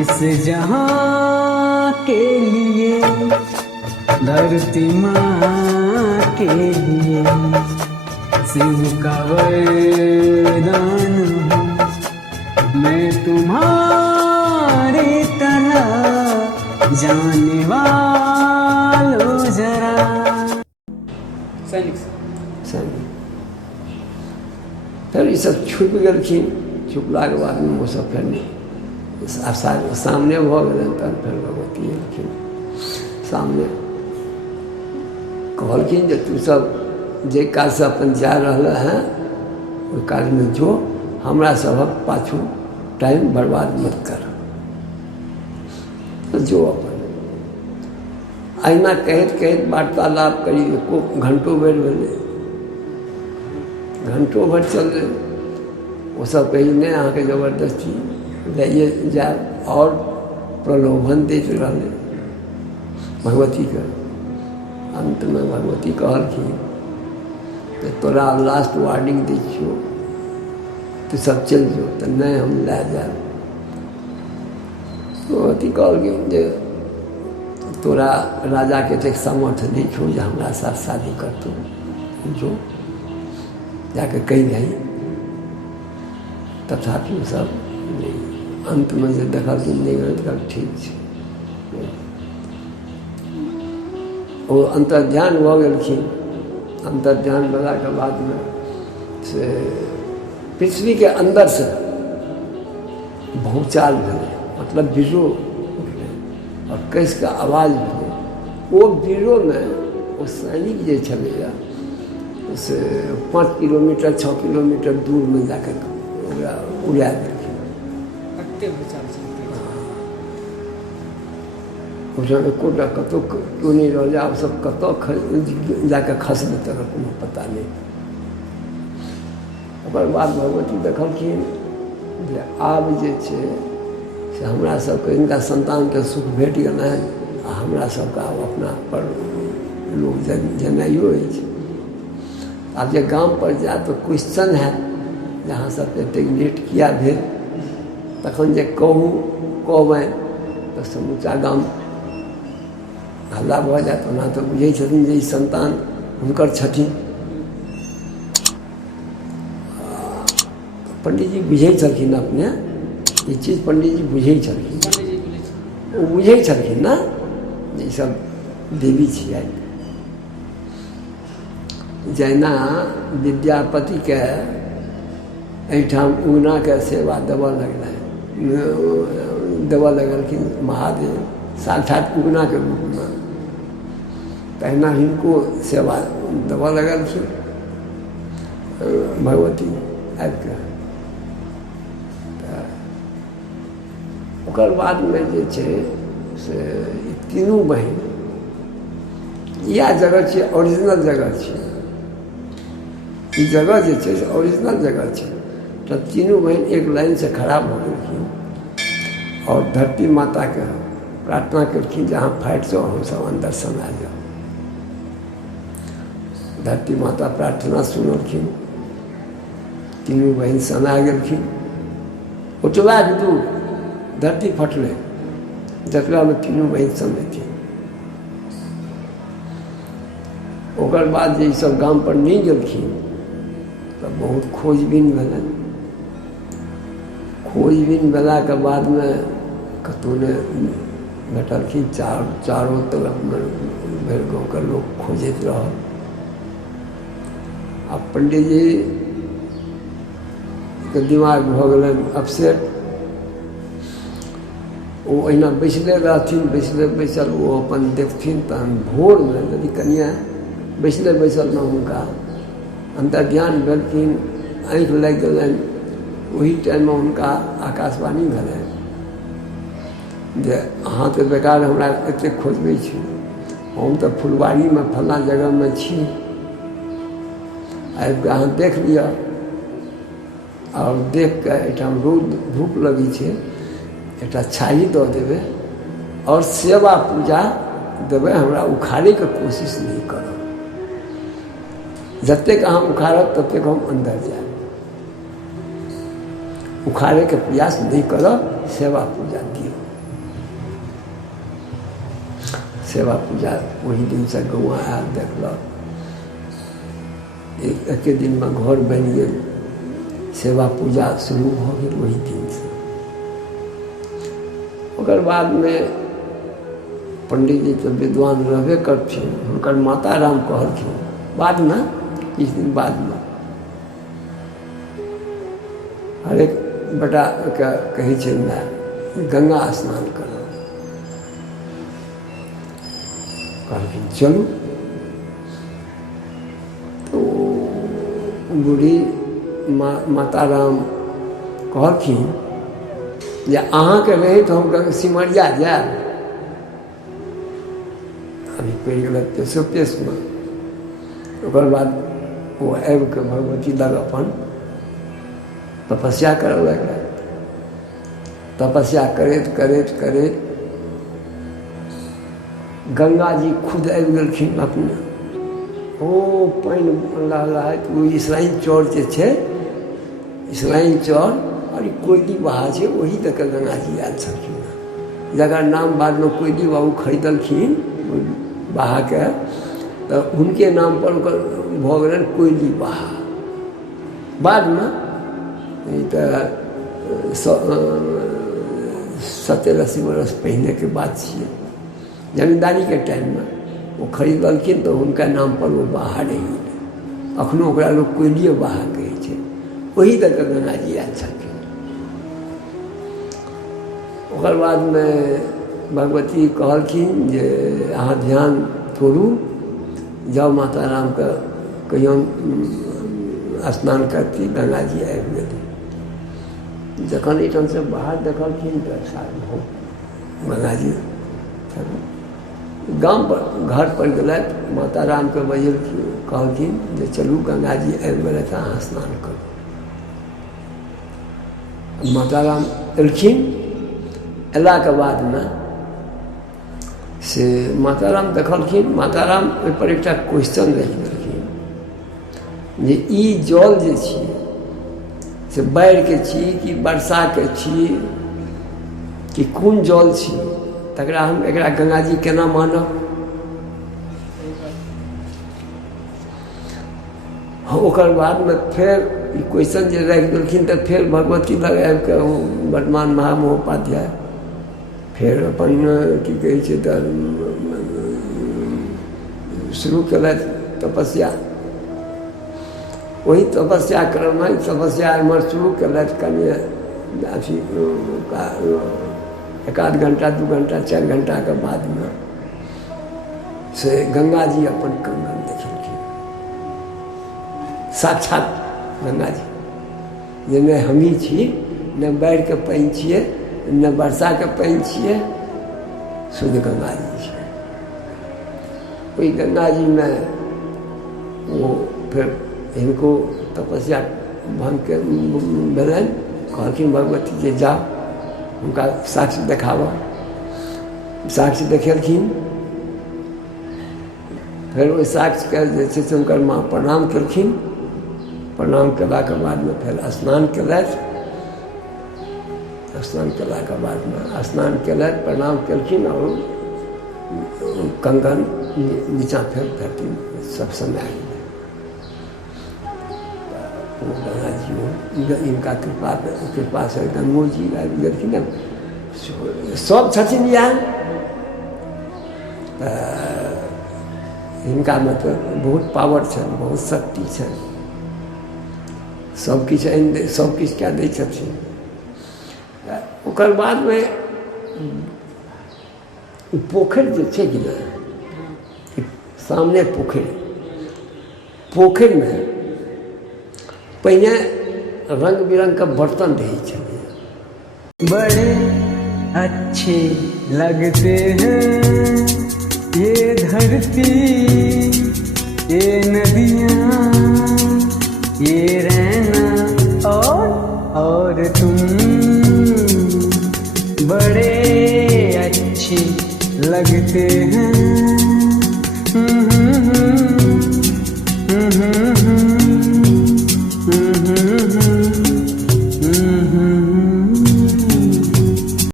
इस जहां के लिए, धरती माँ के लिए शिव का वरदान हूँ। मैं तुम्हारी तरह जाने वालों जरा। फिर ये सब छुप गलखिन। छुपला के बाद में वो सब फिर सामने भ गए। तब फिर भगवती एलखिन सामने, कहलखिन जे तू सब जे काज से अपन जा रहा है ओहि काज में जो, हमरा सबक पाछू टाइम बर्बाद मत कर, तो जो अपन अहिना कहत कहत वार्तालाप करी। एको घंटों भर भेले, घंटों भर चल रहे। वो सब कही नहीं अहाँ के जबरदस्ती लाइए जाए और प्रलोभन देते रहे भगवती का। अंत में भगवती कहलखिन कि तोरा लास्ट वार्निंग दी छो, तू सब चल जो, तो नहीं हम ला जाए। भगवती कहलखिन जे तोरा राजा के तक सामर्थ्य नहीं छो जे हमरा साथ शादी करतू, जो जाके कही नहीं। तथापि सब नहीं। अंत में से देखल कि नहीं गलत ठीक है। वो अंतर्ध्यान हो गलखिन। अंतर्ध्यान भेला के बाद में से पृथ्वी के अंदर से भूचाल भेले, मतलब बिजो उठले और कैस का आवाज भेले। वो बिजो में वो सैनिक जे छलैया से 5 किलोमीटर 6 किलोमीटर दूर में जाकर उड़ा देलखिन। कोटा कतौ क्यों नहीं रह जाए, सब कतौ जाकर खसले तक कोनो पता नहीं। ओकर बाद भगवती देखलखिन जे आब जे छै से हमरा सबके इनका संतान के सुख भेट गेल है, आ हमरा सबके आब अपना पर लोग जनाइयो अछि। अब जे गांव पर जाए तो क्वेश्चन है जहाँ सब एतेक लेट किया भेल, तखन जे कहबै तो समूचा गाम हल्ला भऽ जायत। ओना तो बुझै छथिन जे ई संतान हुनकर छथिन। पंडित जी बुझै छलखिन अपने ई चीज, पंडित जी बुझै छलखिन। ओ बुझै छलखिन ना जे ई सब देवी छियै। जहिना विद्यापति के एहिठाम उगना के सेवा देवऽ लगलखिन महादेव साक्षात उगना के रूप में, तहिना हिनको सेवा देवऽ लगलखिन भगवती आबि के। ओकर बाद में जे छै से तीनों बहन, यह जगह छै ओरिजिनल जगह छै। ई जगह जे छै से ओरिजिनल जगह छै। तो तीनों बहन एक लाइन से खड़ा हो गई और धरती माता के प्रार्थना करखिन जहाँ फाइट जाओ हम सब अंदर समा जाओ। धरती माता प्रार्थना सुनलखिन, तीनों बहन समा गेलखिन। ओतबा दूर धरती फटले जकरा में तीनों बहन समेथिन। ओकर बाद जे सब गाम पर नहीं गेलखिन तब बहुत खोजबीन भेलन। खोजबीन भेला के बाद में कतौ ने भेटलखिन। चारों तरफ में भरि गाँव के लोग खोजैत रहल। आ पंडित जी के दिमाग भऽ गेलनि अपसेट। वो अहिना बैसले रहथिन, बैसल वो अपन देखथिन। तहन भोर में यदि कनिया बैसले बैसल में हुनका अंतर्ध्यान भेलखिन, आँखि लागि गेलनि। वही टाइम में हुनका आकाशवाणी भेलनि जे अहाँ तो बेकार हमरा एतेक खोजबै छी, हम तो फुलवारी में फल्ला जगह में छी, आबि कऽ अहाँ देख लिअ। और देख के एहिठाम रौद धूप लगी छै, एकटा छाई दऽ देबै और सेवा पूजा देबै। हमरा उखाड़े के कोशिश नहीं करब। जतेक अहाँ उखाड़ब ततेक हम अंदर जायब। उखाड़े के प्रयास नहीं करब, सेवा पूजा दियौ। सेवा पूजा वही दिन से गौआ आयल देखलक, एके दिन में घर बनि गेल, सेवा पूजा शुरू भऽ गेल वही दिन से। ओकर बाद में पंडित जी तो विद्वान रहबे करथिन, हुनकर माता राम कहलखिन बाद में, किछु दिन बाद में, हरेक बेटा के कहै छै माय गंगा स्नान करब, कहलखिन चलू। तो बूढ़ी माता राम कहलखिन जे अहाँके रहै तऽ हम सिमरिया जायब, अभी पड़ि गेल तेसोपेसमे। ओकर बाद वो आबि कऽ भगवती लग अपन तपस्या करऽ लगलथि। तपस्या करैत करैत करैत गंगा जी खुद आबि गेलखिन अपने। ओ पानि लहलहाइत, ओ इसराइन चौर जे छै, इसराइन चौर और कोयली बहा छै, वही तक गंगा जी आयल छलखिन, जकर नाम बादमे कोयली बाबू खरीदलखिन बहा के, तो हुनके नाम पर ओकर भऽ गेलनि कोयली बहा। बादमे ई तऽ 70-80 बरस पहिने के बात छियै, जमींदारी के टाइम में वो खरीदलखिन तो हुनका नाम पर वो बहा रही गेलै। अखनो ओकरा लोग कोयलिए बहा कहै छै, वही तक गंगा जी आयल छलखिन। ओकर बाद में भगवती कहलखिन जे अहाँ ध्यान तोड़ू, जाउ माता राम के कहियौन स्नान करती, गंगा जी आबि गेली। जखन एहिठाम से बाहर देखलखिन तो गंगा जी गाम पर घर पर गेलथि, माता राम के बजेलखिन, कहलखिन जे चलू गंगा जी आबि गेलथि, अहाँ स्नान करू। माता राम एलखिन, अयलाके बाद में से माता राम देखलखिन, माता राम ओहिपर एकटा क्वेश्चन रखि देलखिन जे ई जल जे छी से बाढ़िके छी कि वर्षाके छी कि कोन जल छी, तकरा हम एकरा गंगा जी केना मानब। ओकर बाद में फेर ई क्वेश्चन जे राखि देलखिन तऽ फेर भगवती लग आबि कऽ वर्तमान महामहोपाध्याय फेर अपन की कहै छै तऽ शुरू केलथि तपस्या। वही तपस्या क्रममे तपस्या एम्हर शुरू केलथि, कनि अथी 1-आध घंटा 2 घंटा 4 घंटा के बाद में से गंगा जी अपन कंगन देखलखिन, साक्षात गंगा जी, जे नहि हमही छी, नहि बाढ़िके पानि छियै, न वर्षाके पानि छियै, शुद्ध गंगा जी छियै। ओहि गंगा जी में वो फिर इनको तपस्या भंग के भेलनि, कहलखिन भगवती जे जाओ हुनका साक्षी देखाबऽ। साक्षी देखेलखिन, फिर ओहि साक्षीके जे छै से हुनकर माँ प्रणाम केलखिन। प्रणाम केलाके बाद में फिर स्नान केलथि। स्नान केलाके बाद में स्नान केलथि, प्रणाम केलखिन और कंगन नीचाँ फेर फेरथिन, सब समय गेलै। गंगा जी इनका कृपा से गंगो जी आबि गेलखिन। सब छथिन इएह, हिनका में तो बहुत पावर छनि, बहुत शक्ति छनि, सब किछु आनि दे, सब किछु कए दै छथिन। ओकर बाद में पोखरि जे छै कि नहि, सामने पोखरि में पहिने रंग बिरंग का बर्तन रहै छलै, बड़े अच्छे लगते हैं ये धरती, ये नदियाँ, ये रहना और तुम, बड़े अच्छे लगते हैं।